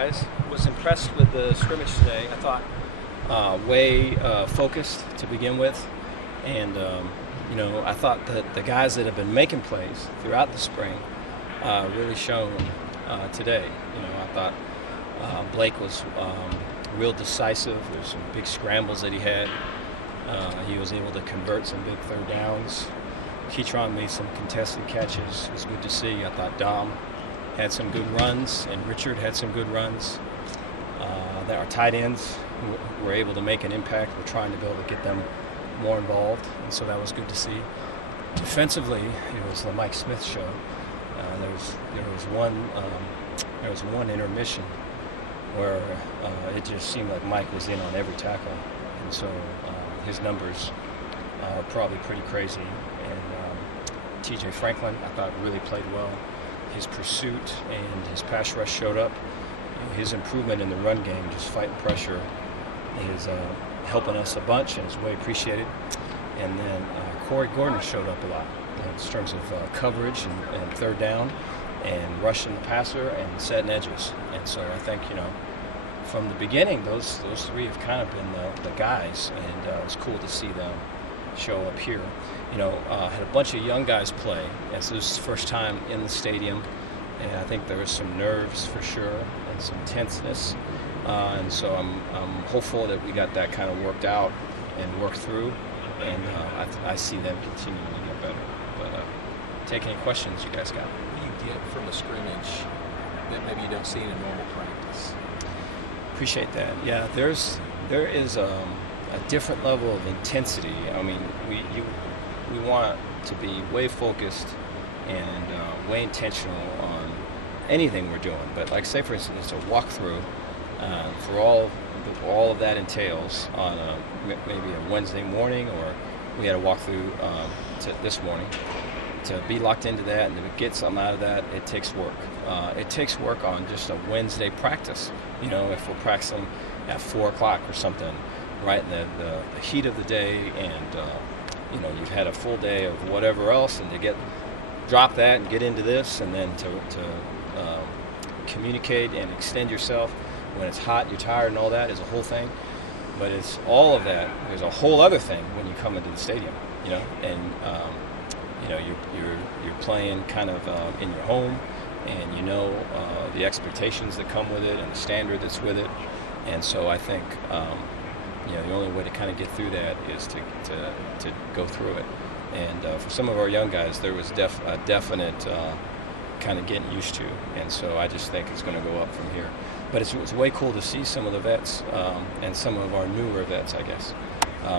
guys. Was impressed with the scrimmage today. I thought way focused to begin with, and I thought that the guys that have been making plays throughout the spring really shown today. I thought Blake was real decisive. There's some big scrambles that he had. He was able to convert some big third downs. Keytron made some contested catches. It was good to see. I thought Dom had some good runs, and Richard had some good runs. Our tight ends were able to make an impact. We're trying to be able to get them more involved, and so that was good to see. Defensively, it was the Mike Smith show. There was one intermission where it just seemed like Mike was in on every tackle, and so his numbers are probably pretty crazy. And T.J. Franklin, I thought, really played well. His pursuit and his pass rush showed up. His improvement in the run game, just fighting pressure, is helping us a bunch and is way appreciated. And then Corey Gordon showed up a lot in terms of coverage and third down and rushing the passer and setting edges. And so I think, from the beginning, those three have kind of been the guys, and it was cool to see them show up here. Had a bunch of young guys play, and so this is the first time in the stadium, and I think there was some nerves for sure and some tenseness, and so I'm hopeful that we got that kind of worked out and worked through, and I see them continuing to get better. But take any questions you guys got. What do you get from a scrimmage that maybe you don't see in a normal practice? Appreciate that. Yeah, there is a different level of intensity. I mean, we want to be way focused and way intentional on anything we're doing. But like, say for instance, a walkthrough for all of that entails on maybe a Wednesday morning, or we had a walkthrough this morning. To be locked into that and to get something out of that, it takes work. It takes work on just a Wednesday practice. If we're practicing at 4 o'clock or something, right in the heat of the day, and you've had a full day of whatever else, and to drop that and get into this, and then to communicate and extend yourself when it's hot, you're tired, and all that is a whole thing. But it's all of that. There's a whole other thing when you come into the stadium, and you're playing kind of in your home, and the expectations that come with it and the standard that's with it. And so I think the only way to kind of get through that is to go through it. And for some of our young guys, there was a definite kind of getting used to, and so I just think it's going to go up from here. But it's way cool to see some of the vets and some of our newer vets, I guess,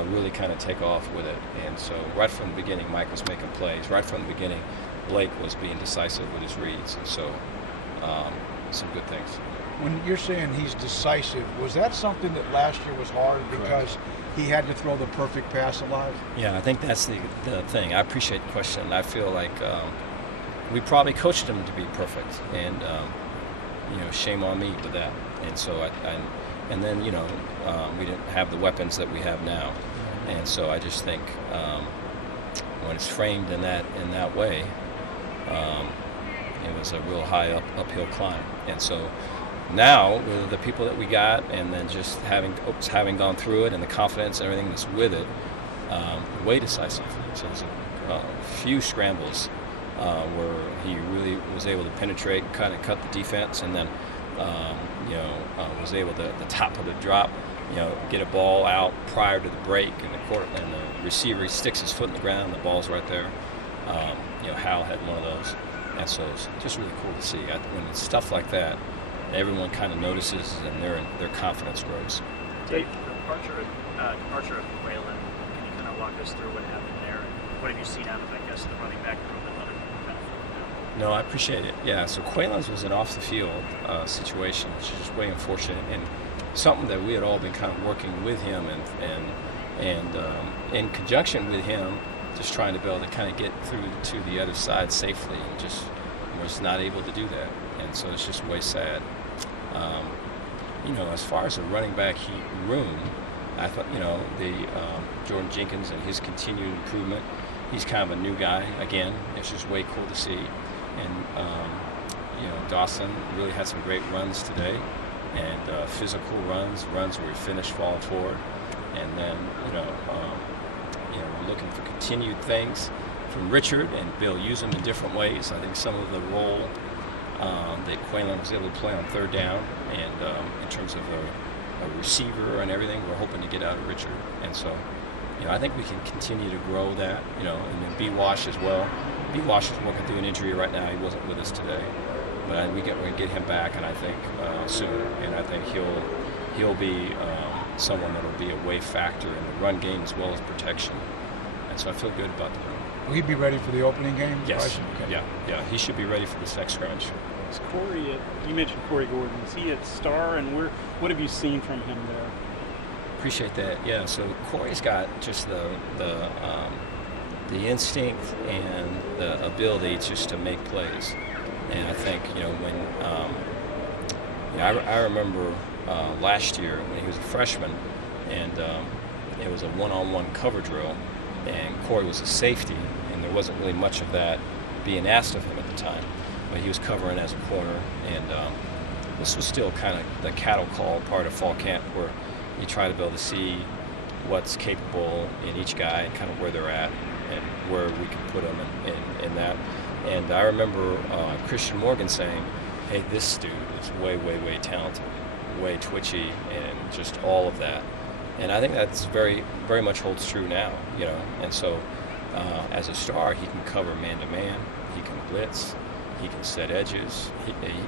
really kind of take off with it. And so right from the beginning, Mike was making plays. Right from the beginning, Blake was being decisive with his reads, and so some good things. When you're saying he's decisive, was that something that last year was hard because he had to throw the perfect pass alive? Yeah, I think that's the thing. I appreciate the question. I feel like we probably coached him to be perfect, and shame on me with that. And so and then we didn't have the weapons that we have now, and so I just think when it's framed in that way, it was a real high uphill climb. And so now, with the people that we got, and then just having gone through it, and the confidence and everything that's with it, way decisive. So there's a few scrambles where he really was able to penetrate, kind of cut the defense, and then was able to, at the top of the drop, get a ball out prior to the break, and the receiver, he sticks his foot in the ground, and the ball's right there. Hal had one of those, and so it's just really cool to see. When it's stuff like that, everyone kind of notices, and their confidence grows. Dave, the departure of Waylon, can you kind of walk us through what happened there, and what have you seen out of, I guess, the running back room and other kind of? No, I appreciate it. Yeah, so Quaylen's was an off-the-field situation, which is just way unfortunate, and something that we had all been kind of working with him and in conjunction with him, just trying to be able to kind of get through to the other side safely, and just was not able to do that. And so it's just way sad. As far as the running back room, I thought, the Jordan Jenkins and his continued improvement, he's kind of a new guy. Again, it's just way cool to see. And, Dawson really had some great runs today. and physical runs where we finish falling forward, and then we're looking for continued things from Richard, and Bill use them in different ways. I think some of the role that Quaylen was able to play on third down, and in terms of a receiver and everything, we're hoping to get out of Richard, and so. I think we can continue to grow that, and then B-Wash as well. B-Wash is working through an injury right now. He wasn't with us today, but we're going to get him back, and I think soon. And I think he'll be someone that will be a wave factor in the run game as well as protection. And so I feel good about the run. Will he be ready for the opening game? Yes. Okay. Yeah. He should be ready for this next scrimmage. Is Corey? You mentioned Corey Gordon. Is he at Star, and what have you seen from him there? Appreciate that. Yeah. So Corey's got just the instinct and the ability just to make plays, and I think I remember last year when he was a freshman, and it was a one-on-one cover drill, and Corey was a safety, and there wasn't really much of that being asked of him at the time, but he was covering as a corner, and this was still kind of the cattle call part of fall camp where you try to be able to see what's capable in each guy and kind of where they're at and where we can put them in that. And I remember Christian Morgan saying, hey, this dude is way, way, way talented, way twitchy, and just all of that. And I think that's very, very much holds true now, And so as a star, he can cover man-to-man, he can blitz, he can set edges.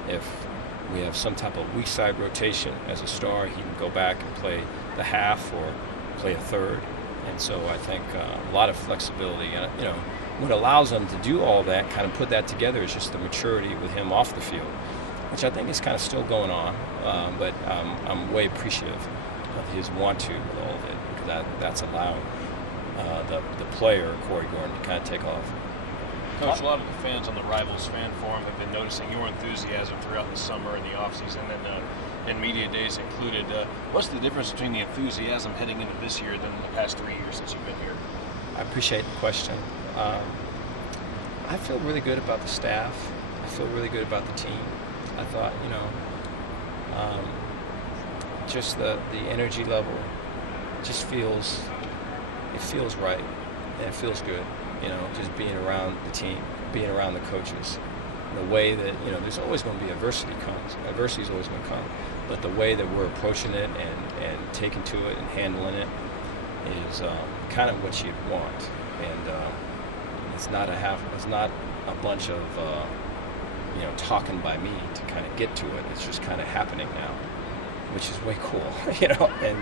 If we have some type of weak side rotation as a star, he can go back and play the half or play a third. And so I think a lot of flexibility. And, what allows him to do all that, kind of put that together, is just the maturity with him off the field, which I think is kind of still going on. But I'm way appreciative of his want to with all of it, because that's allowed the player, Corey Gordon, to kind of take off. Coach, a lot of the fans on the Rivals fan forum have been noticing your enthusiasm throughout the summer and the offseason, and media days included. What's the difference between the enthusiasm heading into this year than the past 3 years since you've been here? I appreciate the question. I feel really good about the staff. I feel really good about the team. I thought, just the energy level just feels right, and it feels good. Just being around the team, being around the coaches, the way that, there's always going to be adversity comes. Adversity is always going to come. But the way that we're approaching it and taking to it and handling it is kind of what you'd want. And it's not a bunch of, talking by me to kind of get to it. It's just kind of happening now, which is way cool, and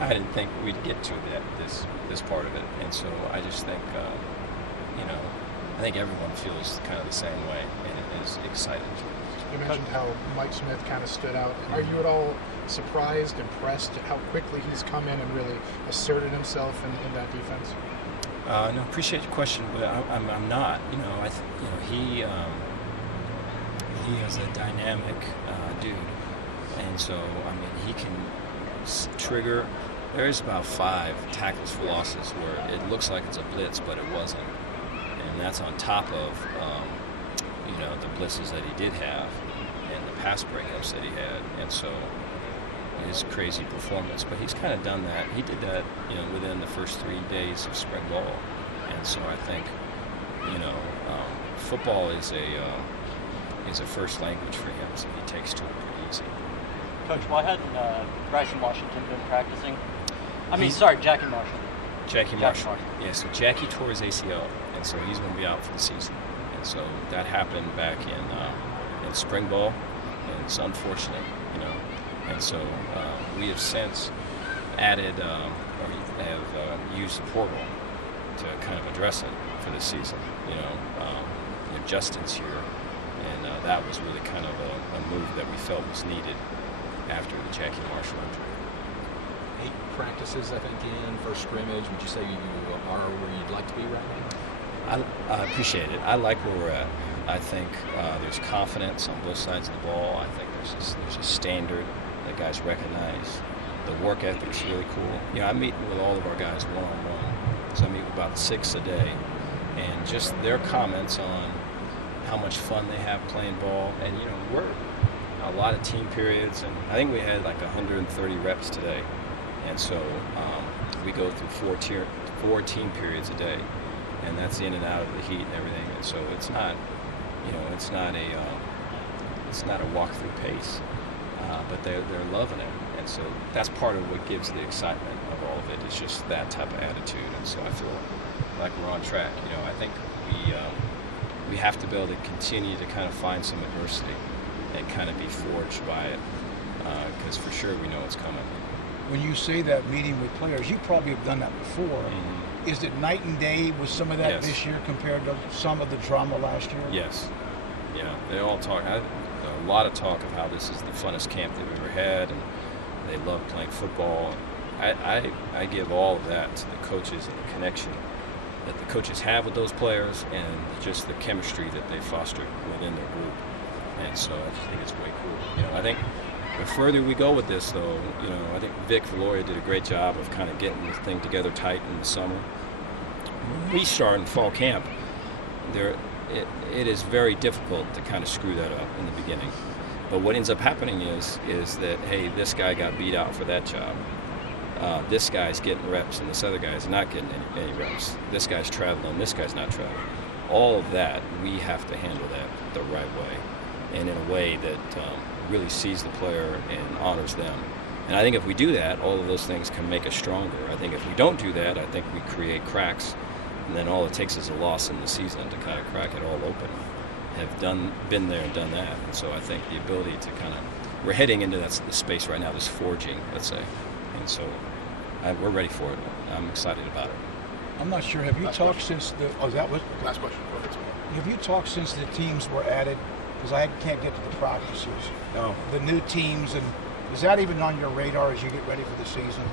I didn't think we'd get to this part of it. And so I just think, I think everyone feels kind of the same way and is excited. You mentioned how Mike Smith kind of stood out. Are you at all surprised, impressed at how quickly he's come in and really asserted himself in that defense? No, appreciate your question, but I'm not. He is a dynamic dude, and so he can trigger. There's about 5 tackles for losses where it looks like it's a blitz, but it wasn't. And that's on top of, the blitzes that he did have and the pass breakups that he had. And so his crazy performance. But he's kind of done that. He did that, within the first 3 days of spring ball. And so I think, football is a first language for him, so he takes to it pretty easy. Coach, why hadn't Bryson Washington been practicing? Jackie Marshall. Jackie Marshall. Yeah, so Jackie tore his ACL, and so he's going to be out for the season. And so that happened back in spring ball, and it's unfortunate, And so we have since added, have used the portal to kind of address it for this season. Justin's here, and that was really kind of a move that we felt was needed after the Jackie Marshall injury. 8 practices, I think, in for scrimmage. Would you say you are where you'd like to be right now? I appreciate it. I like where we're at. I think there's confidence on both sides of the ball. I think there's a standard that guys recognize. The work ethic's really cool. I meet with all of our guys one-on-one. So I meet with about 6 a day. And just their comments on how much fun they have playing ball. And, a lot of team periods, and I think we had like 130 reps today. And so we go through four team periods a day, and that's in and out of the heat and everything. And so it's not, it's not a walk-through pace, but they're loving it. And so that's part of what gives the excitement of all of it. It's just that type of attitude. And so I feel like we're on track. I think we have to be able to continue to kind of find some adversity and kind of be forged by it, because for sure we know it's coming. When you say that meeting with players, you probably have done that before. Mm-hmm. Is it night and day with some of that Yes. this year compared to some of the drama last year? Yes. Yeah, they all talk. A lot of talk of how this is the funnest camp they've ever had, and they love playing football. I give all of that to the coaches and the connection that the coaches have with those players, and just the chemistry that they foster within their group. And so I just think it's way cool. I think the further we go with this, though, I think Vic Valoria did a great job of kind of getting the thing together tight in the summer. When we start in fall camp, it is very difficult to kind of screw that up in the beginning. But what ends up happening is that, hey, this guy got beat out for that job. This guy's getting reps, and this other guy's not getting any reps. This guy's traveling, this guy's not traveling. All of that, we have to handle that the right way, and in a way that really sees the player and honors them. And I think if we do that, all of those things can make us stronger. I think if we don't do that, I think we create cracks, and then all it takes is a loss in the season to kind of crack it all open. Been there and done that. And so I think the ability to we're heading into that space right now, this forging, let's say. And so we're ready for it. I'm excited about it. I'm not sure. Have you talked since the? Oh, that was Last question. Have you talked since the teams were added? Because I can't get to the practices. No. The new teams, and is that even on your radar as you get ready for the season?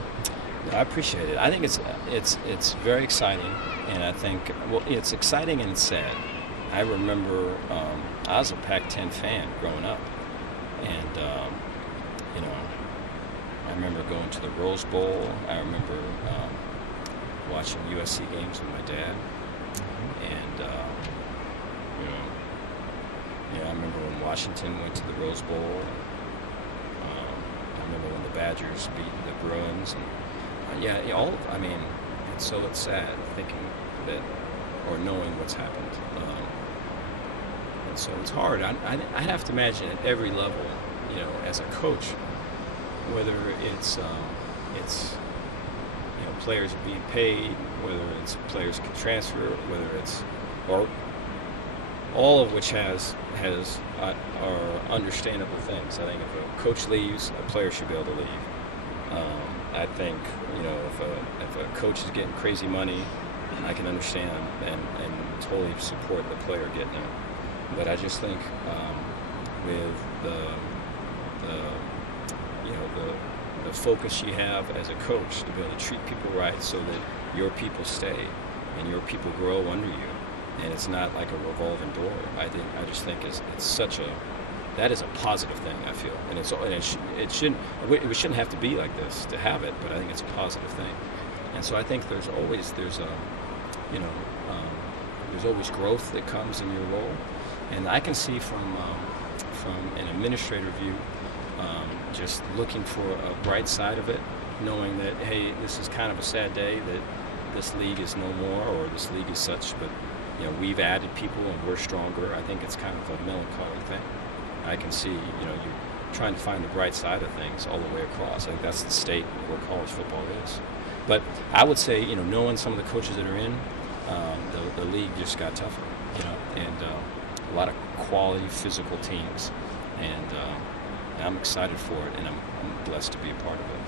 I appreciate it. I think it's very exciting, and I think it's exciting and it's sad. I remember I was a Pac-10 fan growing up, and I remember going to the Rose Bowl. I remember watching USC games with my dad, and I remember when Washington went to the Rose Bowl. I remember when the Badgers beat the Bruins, and so it's sad thinking that, or knowing what's happened. And so it's hard. I'd have to imagine at every level, as a coach, whether it's players are being paid, whether it's players can transfer, whether it's, or all of which are understandable things. I think if a coach leaves, a player should be able to leave. I think if a coach is getting crazy money, I can understand and totally support the player getting it. But I just think with the focus you have as a coach to be able to treat people right so that your people stay and your people grow under you, and it's not like a revolving door. I just think that is a positive thing, I feel, and it shouldn't have to be like this to have it, but I think it's a positive thing. And so I think there's always growth that comes in your role, and I can see from an administrator view, just looking for a bright side of it, knowing that, hey, this is kind of a sad day that this league is no more, or this league is such, but we've added people and we're stronger. I think it's kind of a melancholy thing. I can see, you're trying to find the bright side of things all the way across. I think that's the state where college football is. But I would say, knowing some of the coaches that are in, the league just got tougher, and a lot of quality physical teams, and I'm excited for it, and I'm blessed to be a part of it.